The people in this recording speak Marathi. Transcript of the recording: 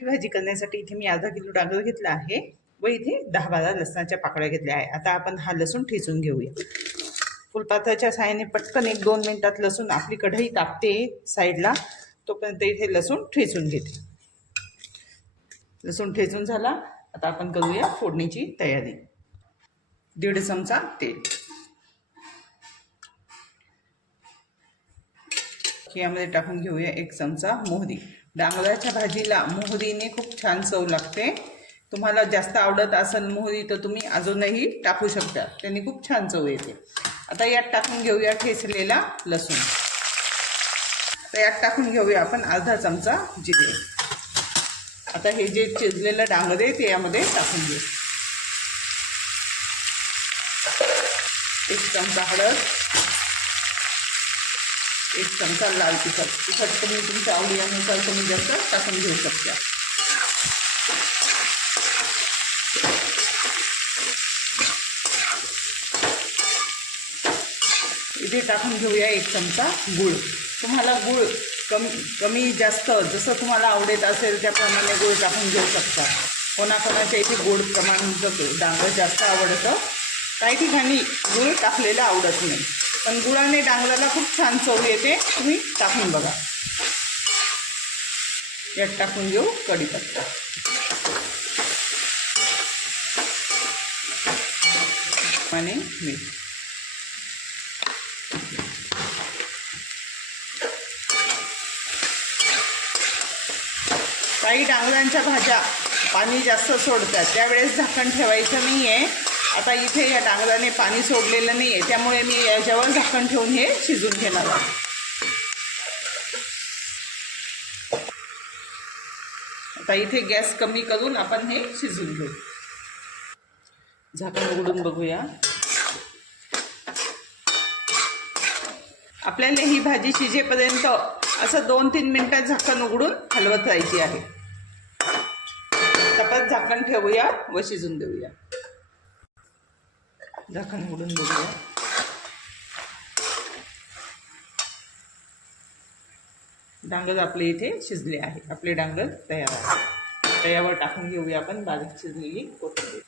भाजी करण्यासाठी इथे मी अर्धा किलो डांगर घेतला आहे व इथे 10-12 लसणाच्या पाकळ्या घेतल्या आहे। आता आपण हा लसूण ठेचून घेऊया। फुलपात्राच्या साहाय्याने पटकन 1-2 मिनिटात लसूण आपली कढई तापते साईडला, तोपर्यंत इथे लसूण ठेचून घेते। लसूण ठेचून झाला, आता आपण करूया फोडणीची तयारी। 1.5 चमचा तेल, यामध्ये टाकून घेऊया 1 चमचा मोहरी। डांगराच्या भाजीला मोहरीने खूप छान चव लागते। तुम्हाला जास्त आवडत असेल मोहरी तर तुम्ही अजूनही टाकू शकता, त्याने खूप छान चव येते। आता यात टाकून घेऊया ठेचलेला लसूण। आता यात टाकून घेऊया आपण अर्धा चमचा जिरे। आता हे जे चिरलेलं डांगर आहे ते यामध्ये टाकून घेऊ। 1 चमचा हळद, 1 चमचा लाल तिखट। तिखट तुम्ही तुमच्या आवडीनुसार तुम्ही जास्त टाकून घेऊ शकता। इथे टाकून घेऊया 1 चमचा गूळ। तुम्हाला गूळ कमी जास्त जसं तुम्हाला आवडत असेल त्याप्रमाणे गूळ टाकून घेऊ शकता। कोणाकोणाच्या इथे गोड प्रमाण डांगर जास्त आवडतं, काही ठिकाणी गूळ टाकलेलं आवडत नाही, पण गुळाने डांगराला खूप छान चव येते। तुम्ही टाकून बघा। यात टाकून घेऊ कढीपत्ता आणि मीठ। काही डांगरांच्या भाज्या पाणी जास्त सोडतात, त्यावेळेस झाकण ठेवायचं नाही आहे। आता इथे या डांगराने पाणी सोडलेलं नाही आहे, त्यामुळे मी याच्यावर झाकण ठेवून हे शिजून घेणार आहे। आता इथे गॅस कमी करून आपण हे शिजून घेऊ। झाकण उघडून बघूया। आपल्याला ही भाजी शिजेपर्यंत असं 2-3 मिनिटात झाकण उघडून हलवत राहायची आहे। तपत झाकण ठेवूया व शिजून देऊया। झाकण उघडून बघूया। डांगर आपले इथे शिजले आहे। आपले डांगर तयार आहे। तव्यावर टाकून घेऊया आपण बारीक चिरलेली कोथिंबीर।